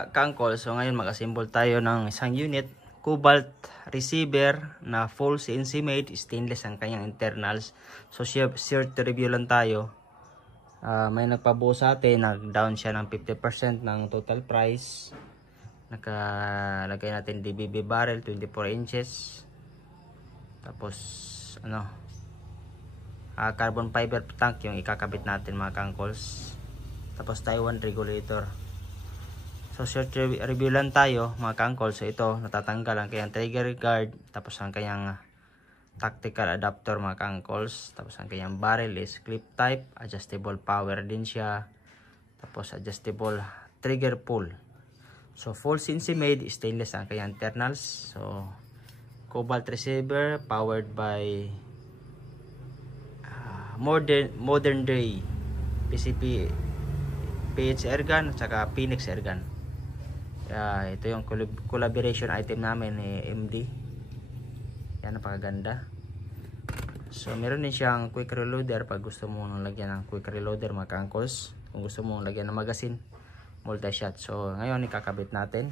mga ka-angkol, so ngayon mag-assemble tayo ng isang unit. Cobalt receiver na full CNC made, stainless ang kanyang internals. So short review lang tayo. May nagpabuo sa atin, nag-down siya ng 50% ng total price. Nakalagay natin DBB barrel 24 inches. Tapos carbon fiber tank yung ikakabit natin mga ka-angkols. Tapos Taiwan regulator. So short review lang tayo mga ka-angkols. So ito natatanggal ang kanyang trigger guard, tapos ang kanyang tactical adapter mga ka-angkols. Tapos ang kanyang barrel is clip type, adjustable power din siya. Tapos adjustable trigger pull. So full CNC made, stainless ang kanyang internals. So cobalt receiver powered by modern day PCP PH airgun at saka Phoenix airgun. Ito yung collaboration item namin ni MD. Yan, napakaganda. So meron din siyang quick reloader pag gusto mo nang lagyan ng quick reloader mga ka-angkols. Kung gusto mo lagyan ng magazine, multi-shot. So ngayon ikakabit natin.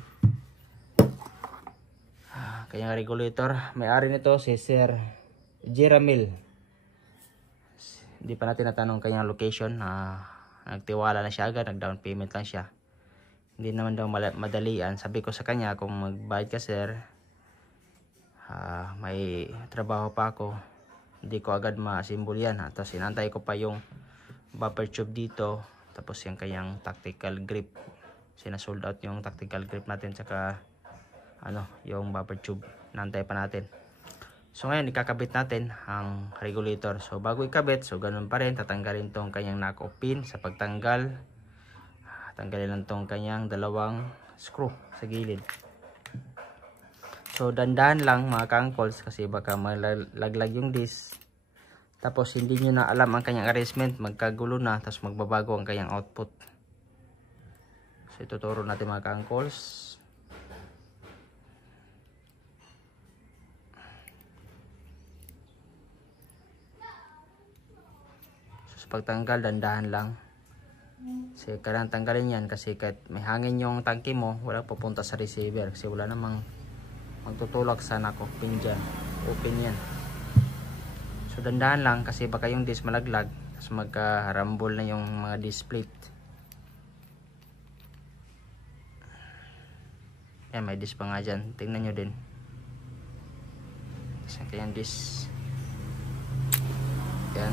Kanyang regulator, may-ari nito si Sir Jeramil. Hindi pa natin natanong kanyang location. Nagtiwala na siya agad, nag-down payment lang siya. Hindi naman daw madalian. Sabi ko sa kanya, kung magbayad ka sir, may trabaho pa ako, hindi ko agad ma-assemble yan. Tapos inantay ko pa yung bumper tube dito, tapos yung kanyang tactical grip. Sinasold out yung tactical grip natin, tsaka yung bumper tube, nantay pa natin. So ngayon ikakabit natin ang regulator. So bago ikabit, so ganun pa rin, tatanggalin tong kanyang knock-off pin. Sa pagtanggal, tanggalin lang tong kanyang dalawang screw sa gilid. So dandahan lang mga ka-angkols, kasi baka malaglag yung disc. Tapos hindi nyo na alam ang kanyang arrangement, magkagulo na, tapos magbabago ang kanyang output. So ituturo natin mga ka-angkols. Pagtanggal, dandahan lang. Kasi kailangan tanggalin yan, kasi kahit may hangin yung tangke mo, wala pupunta sa receiver, kasi wala namang magtutulak sa knock-off pin dyan. Open yan. So dandahan lang, kasi baka yung disc malaglag, tapos magka-rumble na yung mga disc plate. Yan, may disc pa nga dyan, tingnan nyo din. Tapos kaya yung disc yan.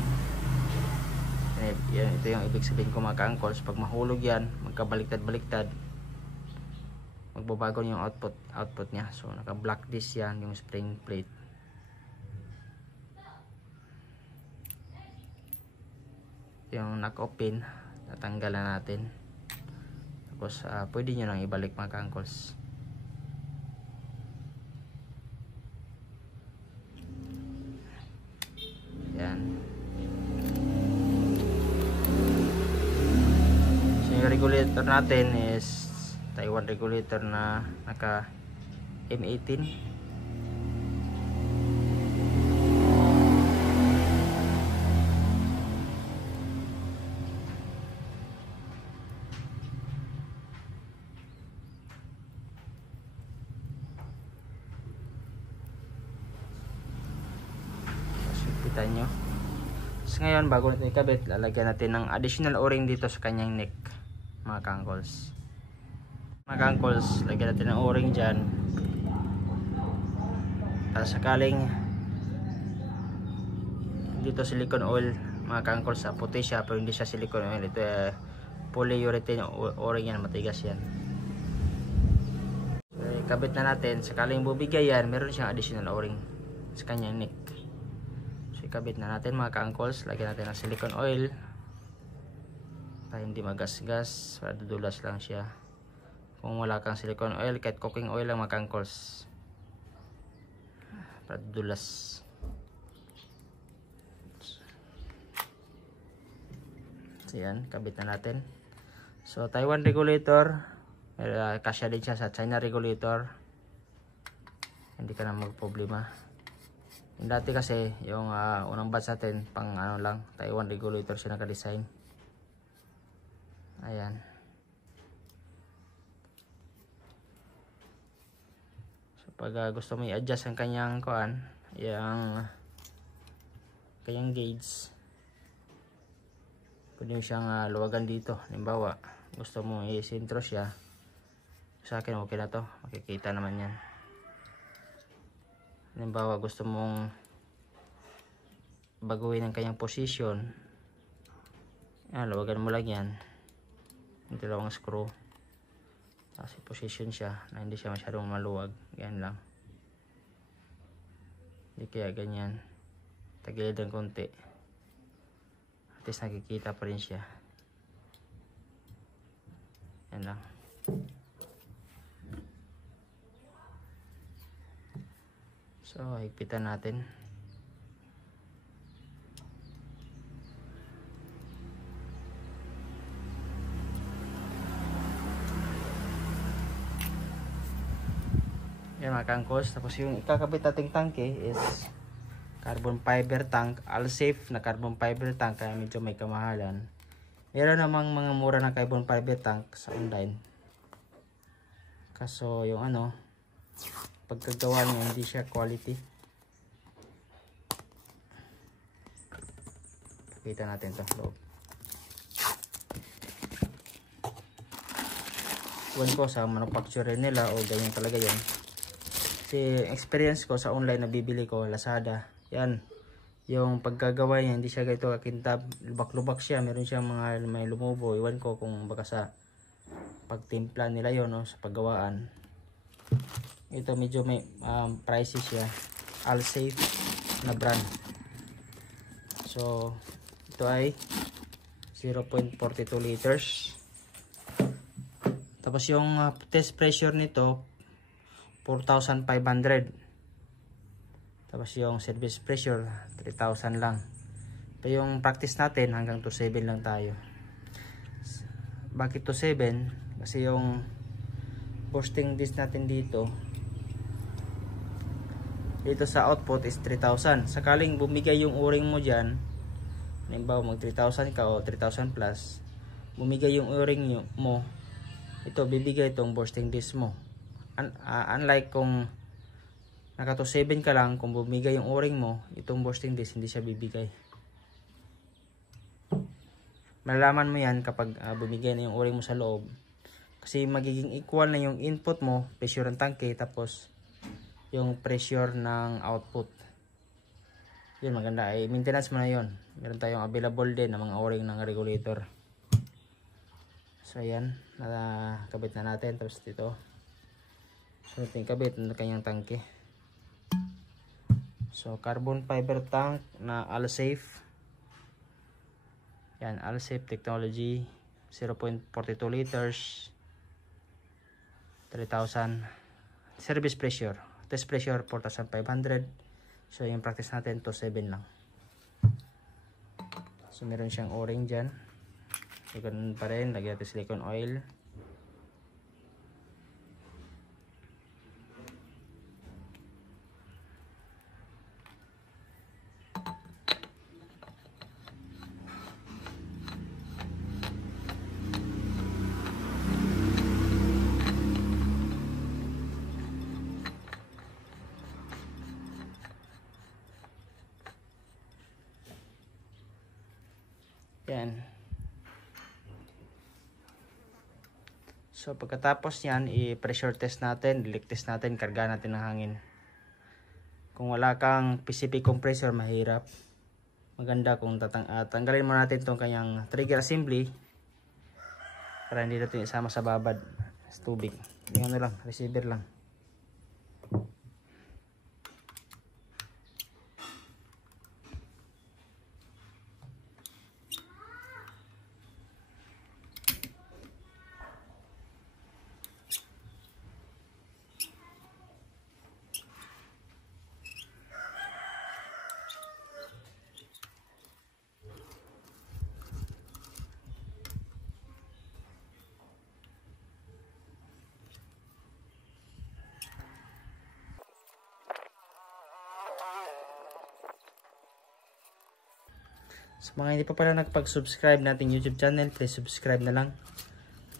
Yan, ito yung ibig sabihin ko mga ka-angkols. Pag mahulog yan, magkabaliktad-baliktad, magbabago yung output nya. So naka black disc yan, yung spring plate. Yung knock-off pin, tatanggalan natin. Tapos pwede nyo nang ibalik mga ka-angkols. Yan. Yung regulator natin is Taiwan regulator na naka M18. Kita nyo. So ngayon, bago natin ikabit, lalagyan natin ng additional o-ring dito sa kanyang neck mga ka-angkols. Mga ka-angkols, lagyan natin ng o-ring dyan para sakaling dito silicone oil mga ka-angkols, puti siya pero hindi siya silicone oil. Ito polyurethane o-ring yan, matigas yan. So, ikabit na natin, sakaling bubigay yan, meron siyang additional o-ring sa kanyang neck. So ikabit na natin mga ka-angkols, lagyan natin ng silicone oil para hindi magasgas, para dudulas lang siya. Kung wala kang silicone oil, kahit cooking oil lang mga ka-angkols, para dudulas. So yan, kabit na natin. So Taiwan regulator, kasya din siya sa China regulator, hindi ka na magproblema. Yung dati kasi, yung unang batch natin, pang lang, Taiwan regulator siya naka-design. Ayan. pag gusto mo i-adjust ang kanyang kuan, yung kanyang gauge, pwede mo siyang luwagan dito. Halimbawa, gusto mo i-sentro siya, sa akin okay na to, makikita naman yan. Halimbawa, gusto mong baguhin ang kanyang position, yan, luwagan mo lang yan, yung dalawang screw, tapos position siya na hindi siya masyadong maluwag, yan lang. Hindi kaya ganyan, tagilid ng konti, at least nakikita pa rin siya. Yan lang. So higpitan natin. Yan mga kangkos. Tapos yung ikakabit nating tangke is carbon fiber tank, all safe na carbon fiber tank, kaya medyo may kamahalan. Meron namang mga mura na carbon fiber tank sa online. Kaso yung pagkagawa niya hindi siya quality. Pakita natin ito loob. Iwan ko sa manufacturer nila o ganyan talaga yan. Kasi experience ko sa online na bibili ko, Lazada, yan, yung pagkagawa niya hindi siya ganito kakintab, lubak-lubak siya, meron siyang mga may lumubo. Iwan ko kung baka sa pagtimpla nila yon, no, sa paggawaan. Ito medyo may pricey siya, all safe na brand. So ito ay 0.42 liters. Tapos yung test pressure nito 4,500. Tapos yung service pressure 3,000 lang. Ito yung practice natin, hanggang 2.7 lang tayo. Bakit 2.7? Kasi yung bursting disc natin dito sa output is 3,000. Sakaling bumigay yung o-ring mo dyan, halimbawa mag 3,000 ka o 3,000 plus, bumigay yung o-ring mo, ito bibigay itong bursting disc mo. Unlike kung naka 2.7 ka lang, kung bumigay yung o-ring mo, itong bursting disc hindi siya bibigay. Malalaman mo yan kapag bumigay na yung o-ring mo sa loob. Kasi magiging equal na yung input mo, pressure ng tangke, tapos yung pressure ng output. Yun, maganda. Ay maintenance mo na yun. Meron tayong available din ng mga o-ring ng regulator. So ayan, nakabit na natin. Tapos dito, so ito kabit ng kanyang tangke. So carbon fiber tank na all safe. Yan, all safe technology, 0.42 liters, 3,000. Service pressure, test pressure 4,500. So yung practice natin 2.7 lang. So meron siyang o-ring dyan. So ganun pa rin, lagyan natin silicone oil. Yan. So pagkatapos yan, i-pressure test natin, leak test natin, karga natin ng hangin. Kung wala kang PCP compressor, mahirap. Maganda kung tanggalin mo natin itong kanyang trigger assembly para hindi natin isama sa babad sa tubig. Yung lang, receiver lang. Sa mga hindi pa pala nagpag-subscribe nating YouTube channel, please subscribe na lang.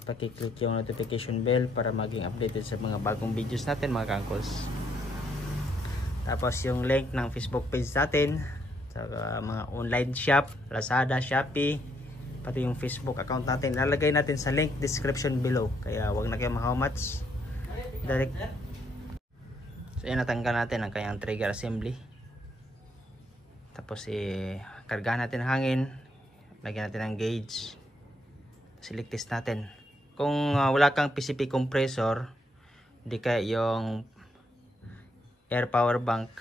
Paki-click yung notification bell para maging updated sa mga bagong videos natin mga kangkos. Tapos yung link ng Facebook page natin sa mga online shop, Lazada, Shopee, pati yung Facebook account natin, lalagay natin sa link description below. Kaya wag na kayo how much direct. So yan, natanggal natin ang kanyang trigger assembly. Tapos kargahan natin ng hangin, lagyan natin ng gauge, select test natin. Kung wala kang PCP compressor, di kaya yung air power bank,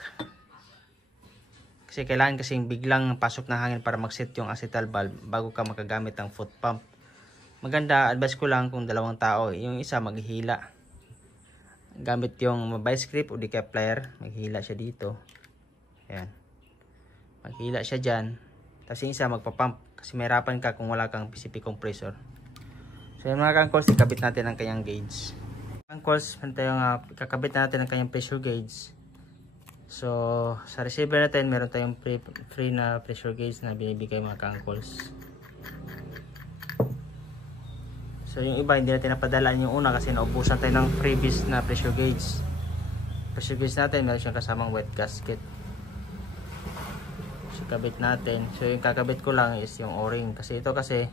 kasi kailangan kasing biglang pasok na hangin para mag-set yung acetal valve bago ka makagamit ng foot pump. Maganda, advice ko lang kung dalawang tao, yung isa maghihila gamit yung vice grip o di kaya plier, maghihila siya dito, ayan, maghihila siya dyan, tapos yung isa magpapump kasi mahirapan ka kung wala kang PCP compressor. So yung mga kangkols, ikabit natin ang kanyang gauge. Kangkols, kakabit natin ang kanyang pressure gauge. So sa receiver natin, meron tayong free na pressure gauge na binibigay mga kangkols. So yung iba hindi natin napadalaan yung una kasi naubusan tayo ng previous na pressure gauge. Pressure gauge natin, meron siyang kasamang wet gasket. So kabit natin. So yung kakabit ko lang is yung o-ring, kasi ito kasi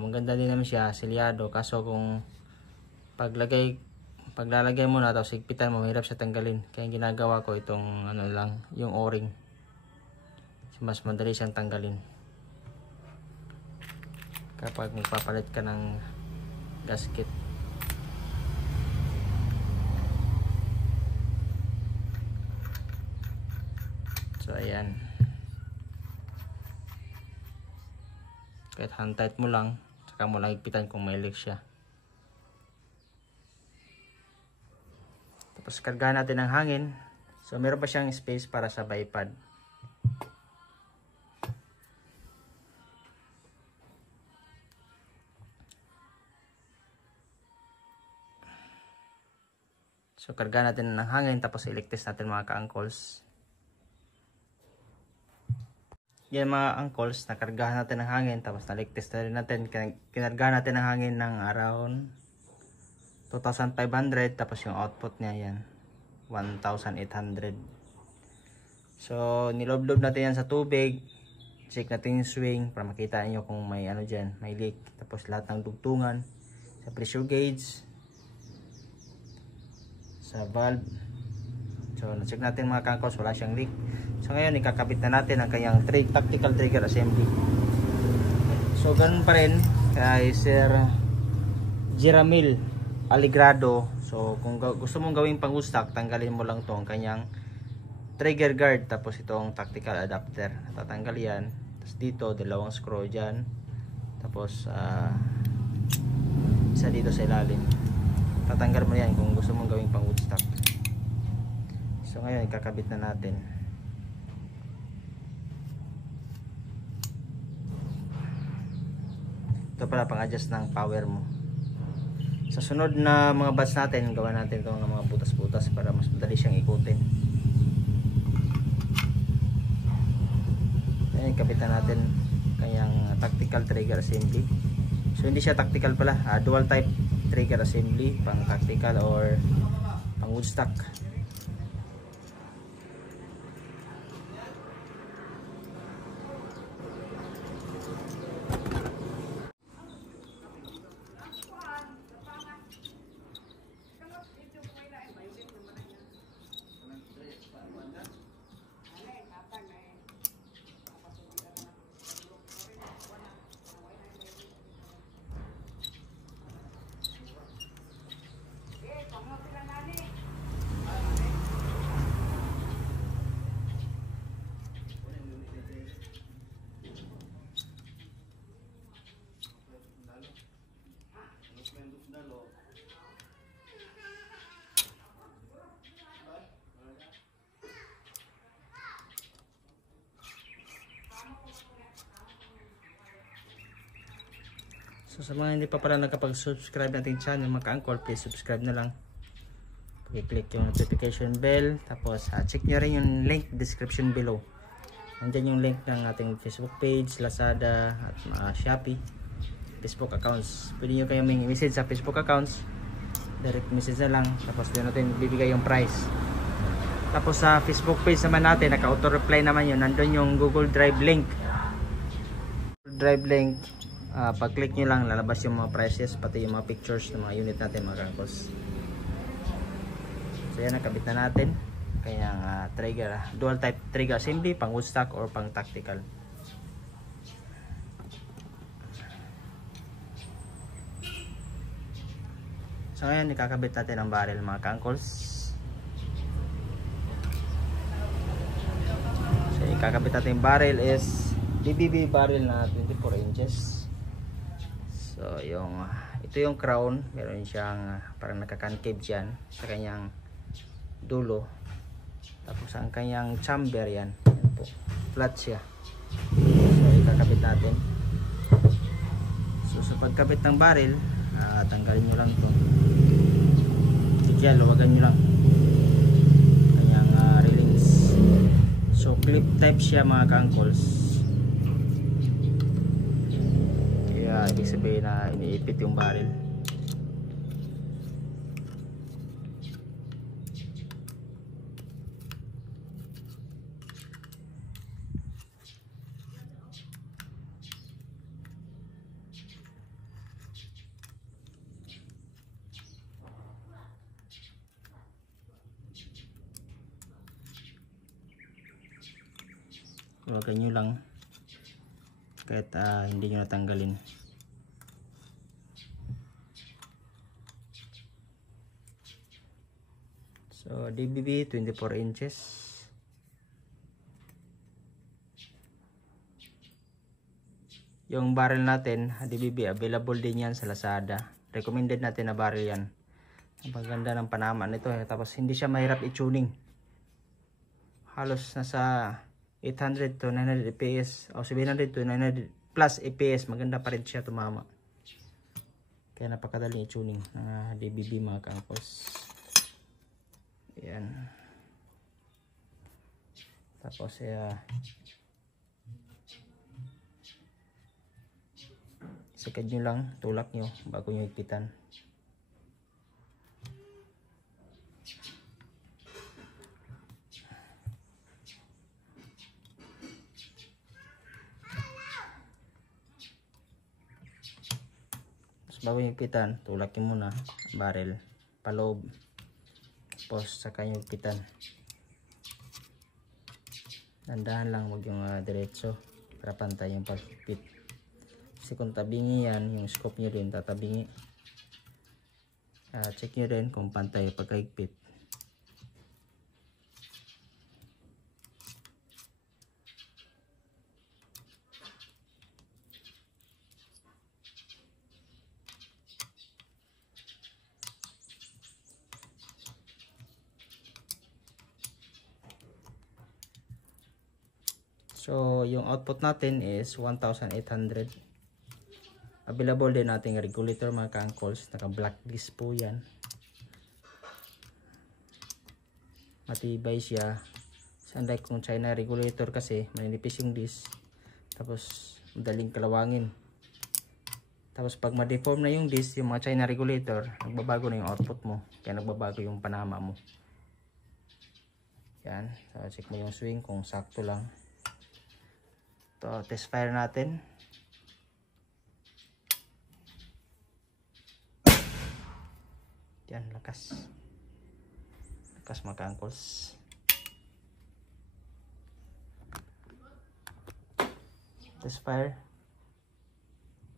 maganda din naman siya, selyado, kaso kung paglalagay mo na tapos higpitan mo, mahirap siya tanggalin. Kaya ginagawa ko itong ano lang, yung o-ring, mas madali siyang tanggalin kapag magpapalit ka ng gasket. So ayan, kahit hand tight mo lang, saka mo lang higpitan kung may leak siya. Tapos kargahan natin ng hangin. So meron pa siyang space para sa bipod. So kargahan natin ng hangin, tapos i-test natin mga ka-angles. Yan mga angles, nakargahan natin ng hangin, tapos na-test na rin natin. Kinargahan natin ng hangin ng around 2,500, tapos yung output niya yan 1,800. So nilob-lob natin yan sa tubig, check natin yung swing para makita niyo kung may ano dyan, may leak. Tapos lahat ng dugtungan sa pressure gauge, sa valve. So na-check natin mga kangkos, wala siyang leak. So ngayon ikakabit na natin ang kanyang tactical trigger assembly. So ganun pa rin kay Sir Jeramil Aligrado. So kung gusto mong gawing pang-stock, tanggalin mo lang tong kanyang trigger guard, tapos itong tactical adapter, natatanggal yan. Tapos dito dalawang screw dyan, tapos isa dito sa ilalim, tatanggal mo yan kung gusto mong gawing pang-stock. So ngayon ikakabit na natin. Ito pala pang-adjust ng power mo. Sa sunod na mga batch natin, gawa natin itong mga butas-butas para mas madali siyang ikutin. Ayan, kapitan natin kanyang tactical trigger assembly. So hindi siya tactical pala, dual type trigger assembly, pang tactical or pang woodstock. So sa mga hindi pa pala nakapag-subscribe nating channel mga ka-angkol, please subscribe na lang. I-click yung notification bell, tapos check nyo rin yung link description below. Nandiyan yung link ng ating Facebook page, Lazada at Shopee, Facebook accounts. Pwede nyo kayong may message sa Facebook accounts, direct message na lang, tapos doon natin bibigay yung price. Tapos sa Facebook page naman natin, naka-auto reply naman yun. Nandun yung Google Drive link. Pag click nyo lang, lalabas yung mga prices, pati yung mga pictures ng mga unit natin mga kaangkos. So yan, nakabit na natin. Kaya trigger, dual type trigger assembly, pang wood stock or pang tactical. So ngayon, ikakabit natin ang barrel mga kaangkos. So ikakabit natin yung barrel is DBB barrel na 24 inches. So ito yung crown, meron siyang parang naka-concave dyan sa kanyang dulo. Tapos ang kanyang chamber yan po, flat siya. So ikakabit natin. So sa pagkabit ng barrel, tanggalin nyo lang to. Sige, luwagan nyo lang kanyang railings. So clip type siya mga kaangkols. Kaya ibig sabihin na iniipit yung barrel. Luwagan nyo lang kahit hindi nyo natanggalin. So DBB 24 inches. Yung barrel natin DBB, available din yan sa Lazada. Recommended natin na barrel yan. Ang paganda ng panama nito tapos hindi siya mahirap i-tuning. Halos nasa 800 to 900 fps o 700 to 900 plus fps, maganda pa rin siya tumama. Kaya napakadaling i-tuning ng DBB mga kaangkos. Ayan. Tapos sakad nyo lang, tulak nyo bago nyo higpitan. Bago yung higpitan, tulak nyo muna ang barrel paloob, tapos saka yung higpitan. Dandahan lang, huwag yung diretso para pantay yung paghigpit. Kasi kung tabingi yan, yung scope nyo rin tatabingi. Check nyo rin kung pantay yung pagkahigpit. So yung output natin is 1,800. Available din nating regulator mga kaangkols, naka blacklist po yan. Matibay siya. Unlike kung China regulator kasi maninipis yung disc, tapos madaling kalawangin. Tapos pag ma-deform na yung disc, yung mga China regulator, nagbabago na yung output mo, kaya nagbabago yung panama mo. Yan, so check mo yung swing kung sakto lang. Ito, test fire natin. Yan, lakas. Lakas mga kaangkols. Test fire.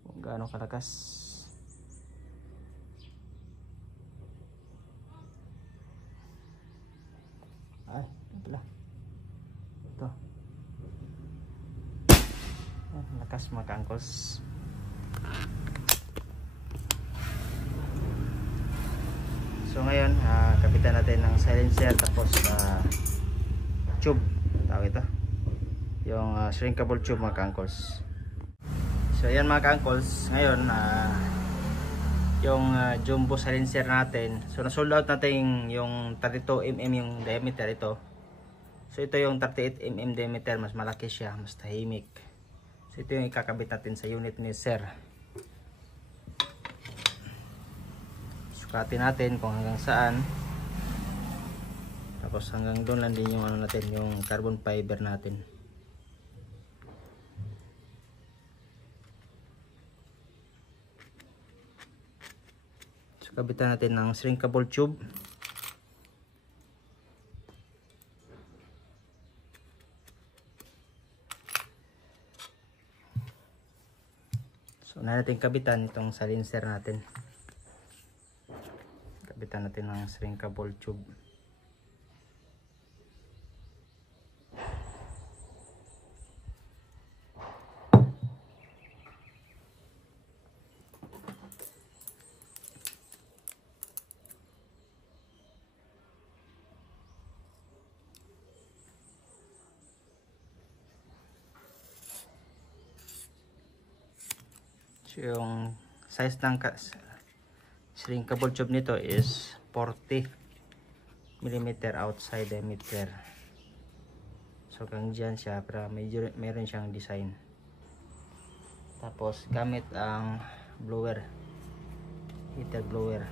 Kung gaano kalakas. Ay, ito pala. Ito. Lakas mga kaangkols. So ngayon, kapitan natin ng silencer, tapos tube, tawag ito, yung shrinkable tube mga kaangkols. So ayan mga kaangkols, ngayon yung jumbo silencer natin, so na-sold out natin yung 32mm yung diameter ito. So ito yung 38mm diameter, mas malaki siya, mas tahimik. So ito yung ikakabit natin sa unit ni sir. Sukatin natin kung hanggang saan. Tapos hanggang doon lang din yung ano natin, yung carbon fiber natin. So kabitan natin ng shrinkable tube. So na natin kabitan itong silencer natin. Kabitan natin ng shrinkable tube. So yung size ng shrinkable tube nito is 40 mm outside diameter. So kung dyan siya, para meron siyang design. Tapos gamit ang blower, heater blower.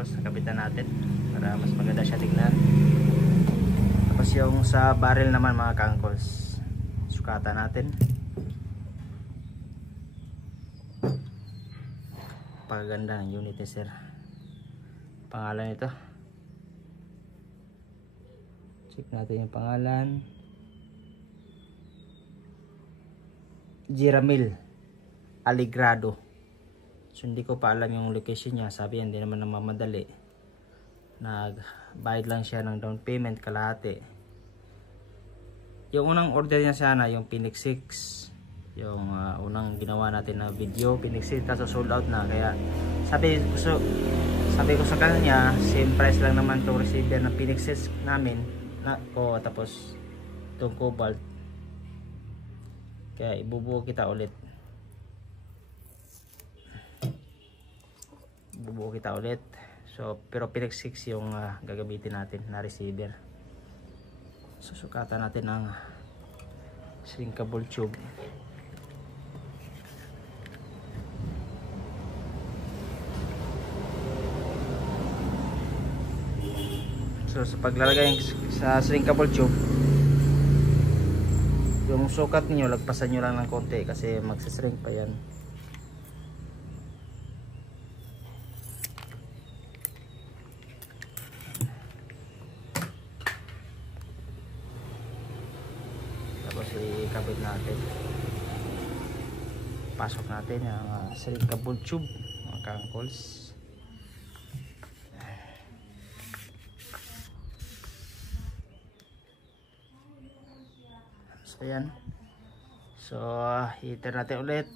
Nakabitan natin para mas maganda siya tignan. Tapos yung sa barrel naman mga kaangkols, sukatan natin. Paganda ng unit ni sir. Pangalan ito, check natin yung pangalan, Jiramil Aligrado. So hindi ko pa alam yung location niya. Sabi yan, hindi naman namamadali. Nagbayad lang siya ng down payment, kalahati. Yung unang order niya sana, yung Phoenix 6. Yung unang ginawa natin na video, Phoenix 6, kaso sold out na. Kaya sabi ko sa kanya, same price lang naman itong receiver ng Phoenix 6 namin. Tapos itong Cobalt. Kaya ibubuo kita ulit. So pero Phoenix 6 yung gagamitin natin na receiver. Susukatan natin ang shrinkable tube. So sa paglalagay sa shrinkable tube, yung sukat niyo lagpasan nyo lang ng konti kasi magsishrink pa yan. Ikabit natin, pasok natin ang shrinkable tube mga kaangkols. So yan, so heater natin ulit.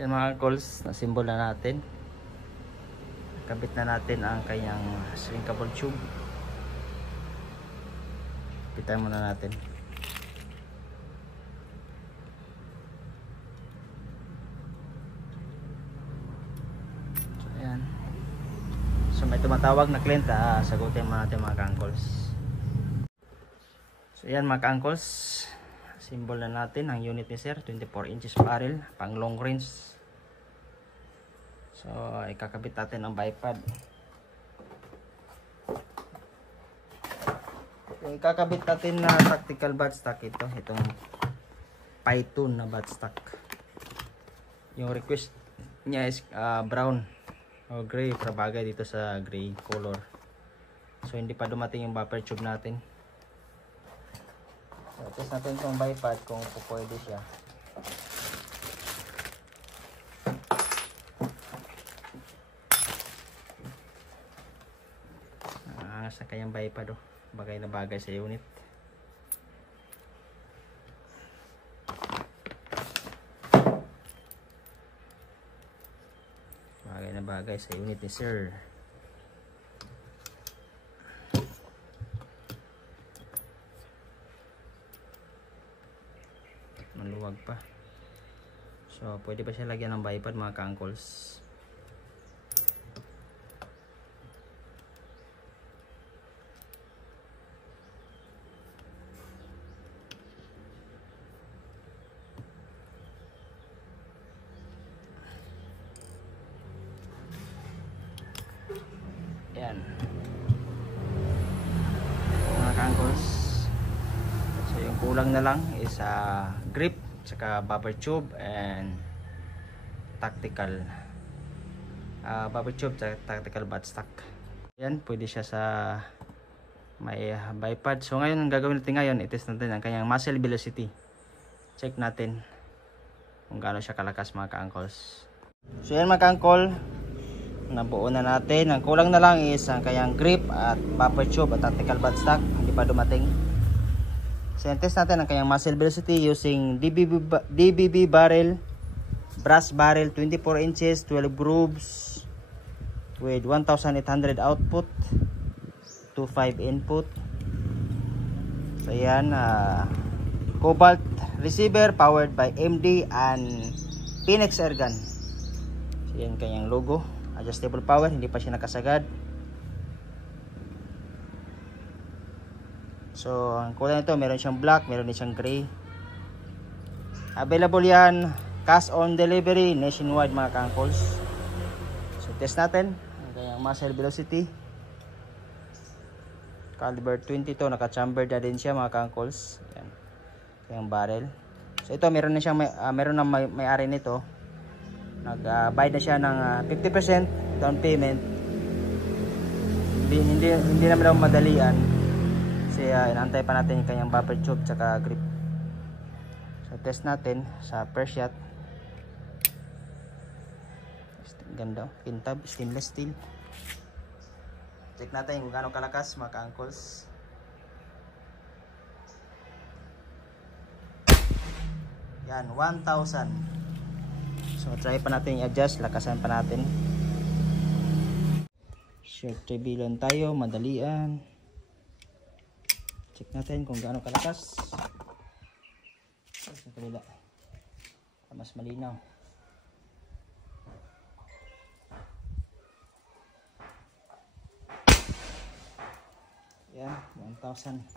Yan mga calls, na symbol na natin. Kabit na natin ang kanyang shrinkable tube. Pitan muna natin. So ayan. So may tumatawag na client, sagutin mo natin mga ka-uncles. So ayan mga ka-uncles, symbol na natin ang unit ni sir, 24 inches barrel, pang long range. So ikakabit natin ang bipod. Yung ikakabit natin na tactical buttstock, itong Python na buttstock. Yung request niya is brown o gray, para bagay dito sa gray color. So hindi pa dumating yung buffer tube natin. So test natin itong bipod kung pwede siya. Sa kanyang bipod, bagay na bagay sa unit. Bagay na bagay sa unit ni sir. Maluwag pa. So pwede pa siya lagyan ng bipod mga ka-uncles. Yan mga ka-uncles. So yung kulang na lang is grip, saka buffer tube and tactical buffer tube, tactical buttstock. Yan, pwede siya sa may bipod. So ngayon ang gagawin natin ngayon, i-test natin ang kanyang muzzle velocity. Check natin kung gaano siya kalakas mga ka-uncles. So yan mga ka-uncle, nabuo na natin. Ang kulang na lang is ang kanyang grip at buffer tube at tactical buttstock, hindi pa dumating. So test natin ang kanyang muzzle velocity using DBB barrel, brass barrel, 24 inches, 12 grooves with 1800 output, 25 input. So yan, Cobalt receiver powered by MD and Phoenix airgun. So yan kanyang logo. Adjustable power, hindi pa siya nakasagad. So ang kulay nito, meron siyang black, meron din siyang gray. Available yan cash on delivery nationwide mga ka-uncles. So test natin ang kanyang muzzle velocity. Caliber 22, naka-chambered na din siya mga ka-uncles. Yan, kanyang barrel. So ito, meron na siyang meron na may-ari nito. Nag-buy na siya ng 50% down payment. Hindi naman daw madalian kasi inaantay pa natin yung kanyang buffer tube tsaka grip. So test natin sa first shot. Ganda, pintab, stainless steel. Check natin kung gaano kalakas mga ka-uncles. Yan, 1,000. So try pa natin i-adjust, lakasan pa natin. Short review lang tayo, madalian. Check natin kung gaano kalakas. Sa kabila, mas malinaw. Yan, 1,016.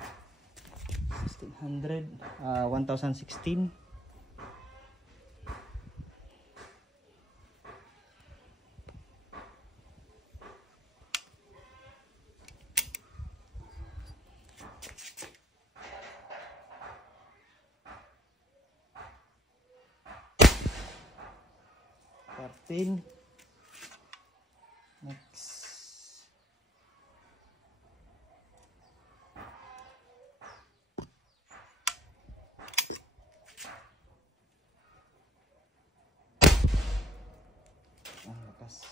Next. Ang lakas.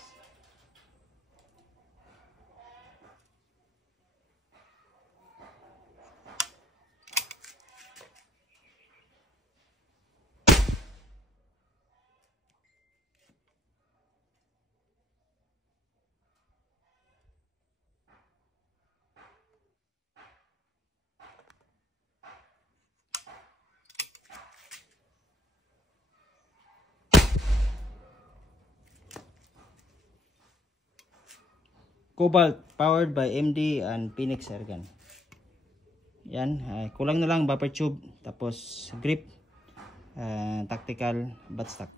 Cobalt powered by MD and Phoenix airgun. Yan, kulang na lang bumper tube, tapos grip, tactical buttstock.